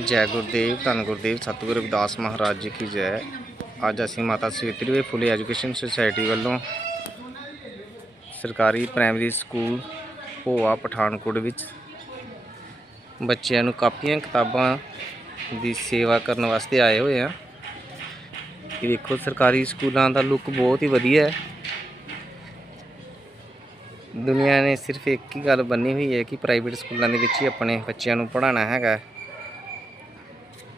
ਜੈ ਗੁਰਦੇਵ, ਧੰਨ ਗੁਰਦੇਵ, ਸਤਿਗੁਰੂ ਰਵਿਦਾਸ ਮਹਾਰਾਜ ਜੀ ਕੀ ਜੈ। ਅੱਜ ਅਸੀਂ ਮਾਤਾ ਸਵਿਤਰੀ ਵੇ ਫੁੱਲੇ ਐਜੂਕੇਸ਼ਨ ਸੁਸਾਇਟੀ ਵੱਲੋਂ ਸਰਕਾਰੀ ਪ੍ਰਾਇਮਰੀ ਸਕੂਲ ਭੋਆ ਪਠਾਨਕੋਟ ਵਿੱਚ ਬੱਚਿਆਂ ਨੂੰ ਕਾਪੀਆਂ, ਕਿਤਾਬਾਂ ਦੀ ਸੇਵਾ ਕਰਨ ਵਾਸਤੇ ਆਏ ਹੋਏ ਆ ਇਹ ਦੇਖੋ ਸਰਕਾਰੀ ਸਕੂਲਾਂ ਦਾ ਲੁੱਕ ਬਹੁਤ ਹੀ ਵਧੀਆ ਹੈ। ਦੁਨੀਆ ਨੇ ਸਿਰਫ ਇੱਕ ਹੀ ਗੱਲ ਬੰਨੀ ਹੋਈ ਹੈ ਕਿ ਪ੍ਰਾਈਵੇਟ ਸਕੂਲਾਂ ਦੇ ਵਿੱਚ ਹੀ ਆਪਣੇ ਬੱਚਿਆਂ ਨੂੰ ਪੜ੍ਹਾਉਣਾ ਹੈਗਾ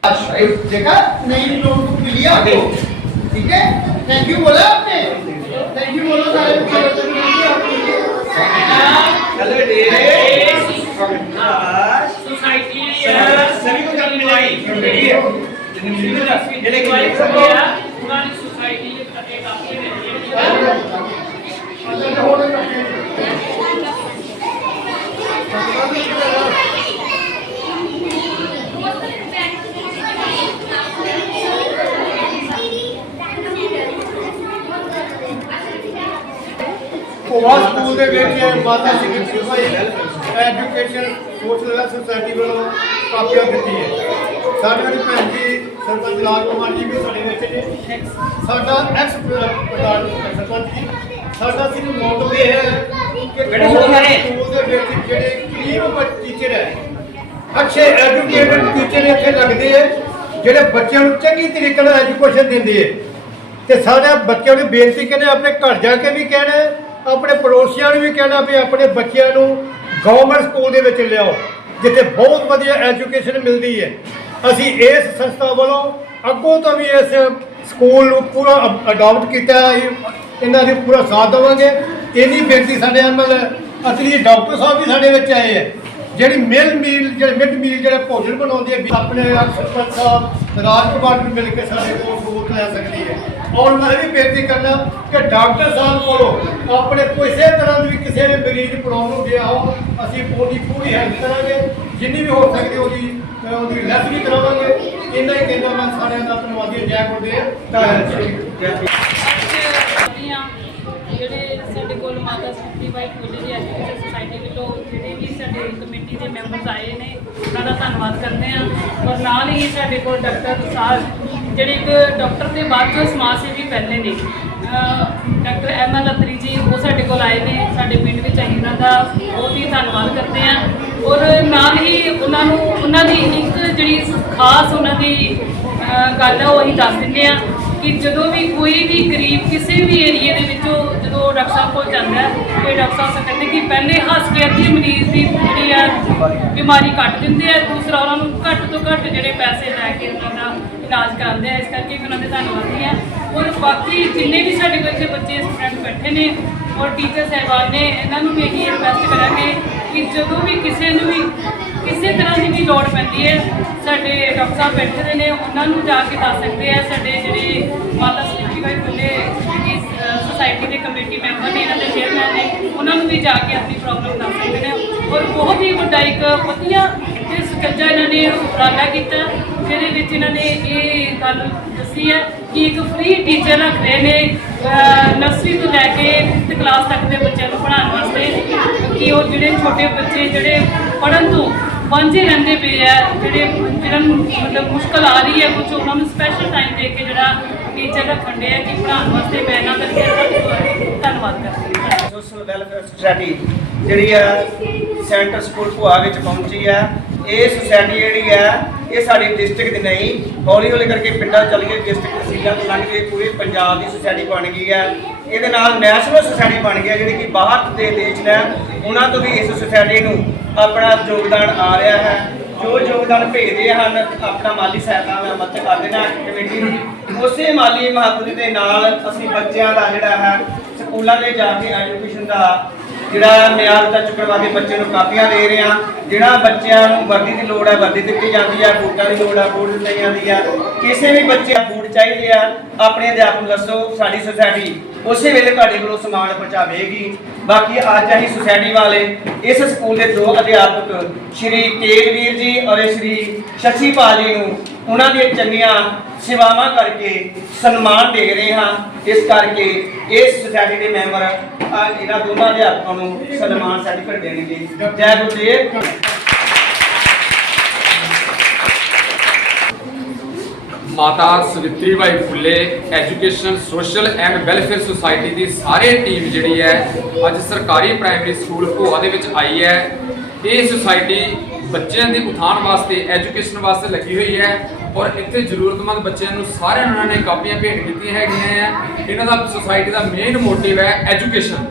देखा नहीं नोटबुक मिली आपको ठीक है? थैंक यू बोला आपने। थैंक यू बोलो सारे सोसाइटी सभी को करनी चाहिए ये हमारी सोसाइटी एक आपकी ਦੇ ਵਿੱਚ ਮਾਤਾ ਸਿੰਘ ਸਿਵਾਈ ਐਜੂਕੇਸ਼ਨ ਸੋਸ਼ਲ ਵੈਲਫੇਅਰ ਸੁਸਾਇਟੀ ਵੱਲੋਂ ਕਾਪੀਆਂ ਦਿੱਤੀ ਹੈ ਸਾਡੇ ਵਾਲੀ ਭੈਣ ਜੀ ਸਰਪੰਚ ਲਾਲ ਕੁਮਾਰ ਜੀ ਵੀ ਸਾਡੇ ਵਿੱਚ ਨੇ। ਸਾਡਾ ਐਕਸ ਪ੍ਰਧਾਨ ਸਰਪੰਚ ਜੀ ਸਾਡਾ ਸਿਰਫ ਮੋਟੋ ਇਹ ਹੈ ਕਿ ਕਿਹੜੇ ਸਕੂਲ ਦੇ ਵਿੱਚ ਜਿਹੜੇ ਕਰੀਬ ਟੀਚਰ ਹੈ ਅੱਛੇ ਐਜੂਕੇਟਡ ਟੀਚਰ ਇੱਥੇ ਲੱਗਦੇ ਹੈ ਜਿਹੜੇ ਬੱਚਿਆਂ ਨੂੰ ਚੰਗੀ ਤਰੀਕੇ ਨਾਲ ਐਜੂਕੇਸ਼ਨ ਦਿੰਦੇ ਹੈ। ਤੇ ਸਾਰੇ ਬੱਚਿਆਂ ਨੂੰ ਬੇਨਤੀ ਕਰਨੇ ਆਪਣੇ ਘਰ ਜਾ ਕੇ ਵੀ ਕਹਿਣਾ ਆਪਣੇ ਪੜੋਸੀਆਂ ਨੂੰ ਵੀ ਕਹਿਣਾ ਵੀ ਆਪਣੇ ਬੱਚਿਆਂ ਨੂੰ ਗਵਰਨਮੈਂਟ ਸਕੂਲ ਦੇ ਵਿੱਚ ਲਿਆਓ, ਜਿੱਥੇ ਬਹੁਤ ਵਧੀਆ ਐਜੂਕੇਸ਼ਨ ਮਿਲਦੀ ਹੈ। ਅਸੀਂ ਇਸ ਸੰਸਥਾ ਵੱਲੋਂ ਅੱਗੋਂ ਤੋਂ ਵੀ ਇਸ ਸਕੂਲ ਨੂੰ ਪੂਰਾ ਅਡਾਪਟ ਕੀਤਾ ਹੈ ਇਹਨਾਂ ਦੀ ਪੂਰਾ ਸਾਥ ਦੇਵਾਂਗੇ। ਇੰਨੀ ਬੇਨਤੀ ਸਾਡੇ ਐਮਐਲ ਅਸਲੀ ਡਾਕਟਰ ਸਾਹਿਬ ਵੀ ਸਾਡੇ ਵਿੱਚ ਆਏ ਹੈ, ਜਿਹੜੀ ਮਿਲ ਮੀਲ ਜਿਹੜੇ ਮਿਡ ਮੀਲ ਜਿਹੜੇ ਭੋਜਨ ਬਣਾਉਂਦੇ ਆ ਵੀ ਆਪਣੇ ਆਪ ਸਰਪੰਚ ਸਾਹਿਬ, ਰਾਜ ਕੁਮਾਰ ਨੂੰ ਮਿਲ ਕੇ ਸਾਡੇ ਕੋਲ ਸਹੂਲਤ ਲੈ ਸਕਦੀ ਹੈ। ਔਰ ਮੈਂ ਇਹ ਵੀ ਬੇਨਤੀ ਕਰਨਾ ਕਿ ਡਾਕਟਰ ਸਾਹਿਬ ਕੋਲੋਂ ਆਪਣੇ ਕਿਸੇ ਤਰ੍ਹਾਂ ਦੀ ਵੀ ਕਿਸੇ ਵੀ ਮਰੀਜ਼ ਪ੍ਰੋਬਲਮ ਗਿਆ ਹੋ ਅਸੀਂ ਉਹਦੀ ਪੂਰੀ ਹੈਲਪ ਕਰਾਂਗੇ। ਜਿੰਨੀ ਵੀ ਹੋ ਸਕਦੀ ਉਹਦੀ ਉਹਦੀ ਲੈਸ ਵੀ ਕਰਾਵਾਂਗੇ। ਇੰਨਾ ਹੀ ਕਹਿੰਦਾ ਮੈਂ ਸਾਰਿਆਂ ਦਾ ਧੰਨਵਾਦੀ ਹਾਂ। ਜੈ ਸਾਡੀਆਂ ਜਿਹੜੇ ਸਾਡੇ ਕੋਲ ਮਾਤਾ ਸੁਖੀ ਬਾਈ ਫੁੱਲੇ ਦੀ ਐਜੂਕੇਸ਼ਨ ਸੁਸਾਇਟੀ ਵੱਲੋਂ ਜਿਹੜੇ ਵੀ ਸਾਡੇ ਕਮੇਟੀ ਦੇ ਮੈਂਬਰਸ ਆਏ ਨੇ ਉਹਨਾਂ ਦਾ ਧੰਨਵਾਦ ਕਰਦੇ ਹਾਂ। ਔਰ ਨਾਲ ਹੀ ਸਾਡੇ ਕੋਲ ਡਾਕਟਰ ਸਾਹਿਬ ਜਿਹੜੇ ਇੱਕ ਡਾਕਟਰ ਦੇ ਬਾਅਦ ਚੋਂ ਸਮਾਜ ਸੇਵੀ ਪਹਿਲੇ ਨੇ ਡਾਕਟਰ ਐਮ ਐਲ ਅਤਰੀ ਜੀ ਉਹ ਸਾਡੇ ਕੋਲ ਆਏ ਨੇ, ਸਾਡੇ ਪਿੰਡ ਵਿੱਚ ਅਸੀਂ ਉਹਨਾਂ ਦਾ ਬਹੁਤ ਹੀ ਧੰਨਵਾਦ ਕਰਦੇ ਹਾਂ ਔਰ ਨਾਲ ਹੀ ਉਹਨਾਂ ਨੂੰ, ਉਹਨਾਂ ਦੀ ਇੱਕ ਜਿਹੜੀ ਖਾਸ ਉਹਨਾਂ ਦੀ ਗੱਲ ਹੈ ਉਹ ਅਸੀਂ ਦੱਸ ਦਿੰਦੇ ਆ ਕਿ ਜਦੋਂ ਵੀ ਕੋਈ ਵੀ ਗਰੀਬ ਕਿਸੇ ਵੀ ਏਰੀਏ ਦੇ ਵਿੱਚੋਂ ਜਦੋਂ ਡਾਕਟਰ ਸਾਹਿਬ ਕੋਲ ਜਾਂਦਾ ਹੈ, ਤੇ ਡਾਕਟਰ ਸਾਹਿਬ ਕਹਿੰਦੇ ਕਿ ਪਹਿਲੇ ਹੱਸ ਕੇ ਅੱਧੀ ਮਰੀਜ਼ ਦੀ ਜਿਹੜੀ ਆ ਬਿਮਾਰੀ ਕੱਟ ਦਿੰਦੇ ਆ, ਦੂਸਰਾ ਉਹਨਾਂ ਨੂੰ ਘੱਟ ਤੋਂ ਘੱਟ ਜਿਹੜੇ ਪੈਸੇ ਲੈ ਕੇ ਉਹਨਾਂ ਦਾ ਇਲਾਜ ਕਰਾਉਂਦੇ ਆ, ਇਸ ਕਰਕੇ ਵੀ ਉਹਨਾਂ ਦੇ ਧੰਨਵਾਦੀ ਆ। ਔਰ ਬਾਕੀ ਜਿੰਨੇ ਵੀ ਸਾਡੇ ਕੋਲ ਇੱਥੇ ਬੱਚੇ ਸਟੂਡੈਂਟ ਬੈਠੇ ਨੇ ਔਰ ਟੀਚਰ ਸਾਹਿਬਾਨ ਨੇ, ਇਹਨਾਂ ਨੂੰ ਵੀ ਇਹੀ ਰਿਕਵੈਸਟ ਕਰਾਂਗੇ ਕਿ ਜਦੋਂ ਵੀ ਕਿਸੇ ਨੂੰ ਵੀ, ਕਿਸੇ ਤਰ੍ਹਾਂ ਦੀ ਵੀ ਲੋੜ ਪੈਂਦੀ ਹੈ, ਸਾਡੇ ਡਾਕਟਰ ਸਾਹਿਬ ਬੈਠੇ ਦੇ ਨੇ, ਉਹਨਾਂ ਨੂੰ ਜਾ ਕੇ ਦੱਸ ਸਕਦੇ ਆ, ਸਾਡੇ ਜਿਹੜੇ ਮਾਤਾ ਸਲੀਪੀ ਬਾਈ ਬੁੱਲੇ ਸੋਸਾਇਟੀ ਦੇ ਕਮੇਟੀ ਮੈਂਬਰ ਨੇ, ਇਹਨਾਂ ਦੇ ਚੇਅਰਮੈਨ ਨੇ, ਉਹਨਾਂ ਨੂੰ ਵੀ ਜਾ ਕੇ ਆਪਣੀ ਪ੍ਰੋਬਲਮ ਦੱਸ ਸਕਦੇ ਨੇ। ਔਰ ਬਹੁਤ ਹੀ ਵੱਡਾ ਇੱਕ ਵਧੀਆ ਨੇ ਉਪਰਾਲਾ ਕੀਤਾ, ਜਿਹਦੇ ਵਿੱਚ ਇਹਨਾਂ ਨੇ ਇਹ ਗੱਲ ਦੱਸੀ ਹੈ ਕਿ ਇੱਕ ਫ੍ਰੀ ਟੀਚਰ ਰੱਖ ਰਹੇ ਨੇ ਨਰਸਰੀ ਤੋਂ ਲੈ ਕੇ 5th ਕਲਾਸ ਤੱਕ ਦੇ ਬੱਚਿਆਂ ਨੂੰ ਪੜ੍ਹਾਉਣ ਵਾਸਤੇ, ਕਿ ਉਹ ਜਿਹੜੇ ਛੋਟੇ ਬੱਚੇ ਜਿਹੜੇ ਪੜ੍ਹਨ ਤੋਂ ਵਾਂਝੇ ਰਹਿੰਦੇ ਪਏ ਆ, ਜਿਹੜੇ ਜਿਹਨਾਂ ਨੂੰ ਮਤਲਬ ਮੁਸ਼ਕਲ ਆ ਰਹੀ ਹੈ ਕੁਝ ਉਹਨਾਂ ਨੂੰ ਸਪੈਸ਼ਲ ਟਾਈਮ ਦੇ ਕੇ ਜਿਹੜਾ ਟੀਚਰ ਰੱਖਣ ਦੇ ਆ ਕਿ ਪੜ੍ਹਾਉਣ ਵਾਸਤੇ ਮੈਂ ਇਹਨਾਂ ਦਾ ਧੰਨਵਾਦ ਕਰਦੀ ਹਾਂ। ਸੋਸ਼ਲ ਵੈਲਫੇਅਰ ਸੁਸਾਇਟੀ ਜਿਹੜੀ ਆ ਸੈਂਟਰ ਸਕੂਲ ਭੁਆ ਵਿੱਚ ਪਹੁੰਚੀ ਆ ਇਹ ਸੁਸਾਇਟੀ ਜਿਹੜੀ ਹੈ, ਇਹ ਸਾਡੀ ਡਿਸਟ੍ਰਿਕਟ ਦੀ ਨਹੀਂ, ਹੌਲੀ ਹੌਲੀ ਕਰਕੇ ਪਿੰਡਾਂ ਚ ਚੱਲ ਕੇ ਡਿਸਟ੍ਰਿਕਟ ਤਹਿਸੀਲਾਂ ਤੋਂ ਲੰਘ ਕੇ ਪੂਰੇ ਪੰਜਾਬ ਦੀ ਸੁਸਾਇਟੀ ਬਣ ਗਈ ਹੈ। ਇਹਦੇ ਨਾਲ ਨੈਸ਼ਨਲ ਸੁਸਾਇਟੀ ਬਣ ਗਈ ਹੈ ਜਿਹੜੀ ਕਿ ਬਾਹਰ ਦੇ ਦੇਸ਼ ਨੇ, ਉਹਨਾਂ ਤੋਂ ਵੀ ਇਸ ਸੁਸਾਇਟੀ ਨੂੰ ਆਪਣਾ ਯੋਗਦਾਨ ਆ ਰਿਹਾ ਹੈ। ਜੋ ਯੋਗਦਾਨ ਭੇਜਦੇ ਹਨ, ਆਪਣਾ ਮਾਲੀ ਸਹਾਇਤਾ ਨਾਲ ਮਦਦ ਕਰਦੇ ਨੇ ਕਮੇਟੀ ਨੂੰ। ਉਸੇ ਮਾਲੀ ਮਹੱਤਵ ਦੇ ਨਾਲ ਅਸੀਂ ਬੱਚਿਆਂ ਦਾ ਜਿਹੜਾ ਹੈ, ਸਕੂਲਾਂ ਦੇ ਜਾ ਕੇ ਐਜੂਕੇਸ਼ਨ ਦਾ ਜਿਹੜਾ ਮਿਆਰ ਦਾ ਚੁੱਕਣ ਵਾਲੇ ਬੱਚੇ ਨੂੰ ਕਾਪੀਆਂ ਦੇ ਰਹੇ ਆ ਜਿਹੜਾ ਬੱਚਿਆਂ ਨੂੰ ਵਰਦੀ ਦੀ ਲੋੜ ਹੈ, ਵਰਦੀ ਦਿੱਤੀ ਜਾਂਦੀ ਹੈ, ਬੂਟਾਂ ਦੀ ਲੋੜ ਹੈ, ਬੂਟ ਦਿੱਤੀ ਜਾਂਦੀ ਹੈ ਕਿਸੇ ਵੀ ਬੱਚੇ ਨੂੰ ਬੂਟ ਚਾਹੀਦੇ ਆ, ਆਪਣੇ ਅਧਿਆਪਕ ਨੂੰ ਦੱਸੋ, ਸਾਡੀ ਸੁਸਾਇਟੀ ਉਸੇ ਵੇਲੇ ਤੁਹਾਡੇ ਕੋਲੋਂ ਸਮਾਨ ਪਹੁੰਚਾਵੇਗੀ। ਬਾਕੀ ਅੱਜ ਅਸੀਂ ਸੁਸਾਇਟੀ ਵਾਲੇ, ਇਸ ਸਕੂਲ ਦੇ ਦੋ ਅਧਿਆਪਕ, ਸ਼੍ਰੀ ਤੇਜਵੀਰ ਜੀ ਔਰ ਸ਼੍ਰੀ ਸ਼ਸ਼ੀਪਾਲ ਜੀ ਨੂੰ ਉਹਨਾਂ ਦੀਆਂ ਚੰਗੀਆਂ ਸੇਵਾਵਾਂ ਕਰਕੇ ਸਨਮਾਨ ਦੇ ਰਹੇ ਹਾਂ। ਇਸ ਕਰਕੇ ਇਸ ਸੁਸਾਇਟੀ ਦੇ ਮੈਂਬਰ ਅੱਜ ਇਹਨਾਂ ਦੋਨਾਂ ਅਧਿਆਪਕਾਂ ਨੂੰ ਸਨਮਾਨ ਸਰਟੀਫਿਕੇਟ ਦੇਣਗੇ ਜੈ Gurdev. Mata Savitri Bai Phule education social and welfare society ਦੀ ਸਾਰੇ ਟੀਮ ਜਿਹੜੀ ਹੈ, ਅੱਜ ਸਰਕਾਰੀ ਪ੍ਰਾਇਮਰੀ ਸਕੂਲ ਭੋਆ ਦੇ ਵਿੱਚ ਆਈ ਹੈ। ਇਹ ਸੁਸਾਇਟੀ ਬੱਚਿਆਂ ਦੇ ਉਥਾਨ ਵਾਸਤੇ ਐਜੂਕੇਸ਼ਨ ਵਾਸਤੇ ਲੱਗੀ ਹੋਈ ਹੈ ਔਰ ਇੱਥੇ ਜ਼ਰੂਰਤਮੰਦ ਬੱਚਿਆਂ ਨੂੰ ਸਾਰਿਆਂ ਨੂੰ ਉਹਨਾਂ ਨੇ ਕਾਪੀਆਂ ਭੇਟ ਕੀਤੀਆਂ ਹੈਗੀਆਂ ਹੈ ਇਹਨਾਂ ਦਾ ਸੁਸਾਇਟੀ ਦਾ ਮੇਨ ਮੋਟਿਵ ਹੈ ਐਜੂਕੇਸ਼ਨ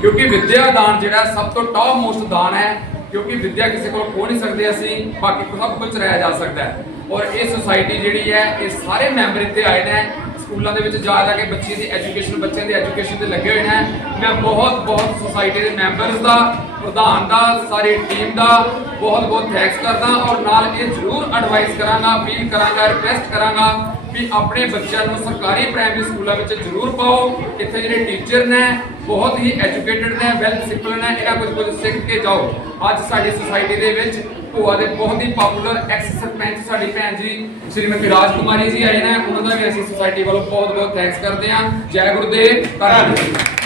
ਕਿਉਂਕਿ ਵਿਦਿਆ ਦਾਨ ਜਿਹੜਾ ਸਭ ਤੋਂ ਟੌਪ ਮੋਸਟ ਦਾਨ ਹੈ ਕਿਉਂਕਿ ਵਿਦਿਆ ਕਿਸੇ ਕੋਲ ਖੋ ਨਹੀਂ ਸਕਦੇ ਅਸੀਂ, ਬਾਕੀ ਸਭ ਕੁਝ ਰਹਿ ਜਾ ਸਕਦਾ ਹੈ। ਔਰ ਇਹ ਸੁਸਾਇਟੀ ਜਿਹੜੀ ਹੈ, ਇਹ ਸਾਰੇ ਮੈਂਬਰ ਇੱਥੇ ਆਏ ਨੇ ਸਕੂਲਾਂ ਦੇ ਵਿੱਚ ਜਾ ਜਾ ਕੇ ਬੱਚਿਆਂ ਦੀ ਐਜੂਕੇਸ਼ਨ, ਬੱਚਿਆਂ ਦੀ ਐਜੂਕੇਸ਼ਨ ਤੇ ਲੱਗੇ ਹੋਏ ਨੇ। ਮੈਂ ਬਹੁਤ ਬਹੁਤ ਸੁਸਾਇਟੀ ਦੇ ਮੈਂਬਰਸ ਦਾ, ਪ੍ਰਧਾਨ ਦਾ, ਸਾਰੀ ਟੀਮ ਦਾ ਬਹੁਤ ਬਹੁਤ ਥੈਂਕਸ ਕਰਦਾ ਔਰ ਨਾਲ ਇਹ ਜ਼ਰੂਰ ਐਡਵਾਈਸ ਕਰਾਂਗਾ ਅਪੀਲ ਕਰਾਂਗਾ ਰਿਕਵੈਸਟ ਕਰਾਂਗਾ ਵੀ ਆਪਣੇ ਬੱਚਿਆਂ ਨੂੰ ਸਰਕਾਰੀ ਪ੍ਰਾਇਮਰੀ ਸਕੂਲਾਂ ਵਿੱਚ ਜ਼ਰੂਰ ਪਾਓ। ਇੱਥੇ ਜਿਹੜੇ ਟੀਚਰ ਨੇ, ਬਹੁਤ ਹੀ ਐਜੂਕੇਟਡ ਨੇ ਵੈਲ ਡਿਸਪਲਿਨ ਨੇ, ਇਹਦਾ ਕੁਝ ਕੁਝ ਸਿੱਖ ਕੇ ਜਾਓ। ਅੱਜ ਸਾਡੀ ਸੁਸਾਇਟੀ ਦੇ ਵਿੱਚ ਭੂਆ ਦੇ ਬਹੁਤ ਹੀ ਪਪੂਲਰ ਐਕਸ ਸਰਪੰਚ ਸਾਡੀ ਭੈਣ ਜੀ, ਸ਼੍ਰੀਮਤੀ ਰਾਜ ਕੁਮਾਰੀ ਜੀ ਆਏ ਨੇ, ਉਹਨਾਂ ਦਾ ਵੀ ਅਸੀਂ ਸੁਸਾਇਟੀ ਵੱਲੋਂ ਬਹੁਤ ਬਹੁਤ ਥੈਂਕਸ ਕਰਦੇ ਹਾਂ। ਜੈ ਗੁਰਦੇਵ, ਧੰਨਵਾਦ।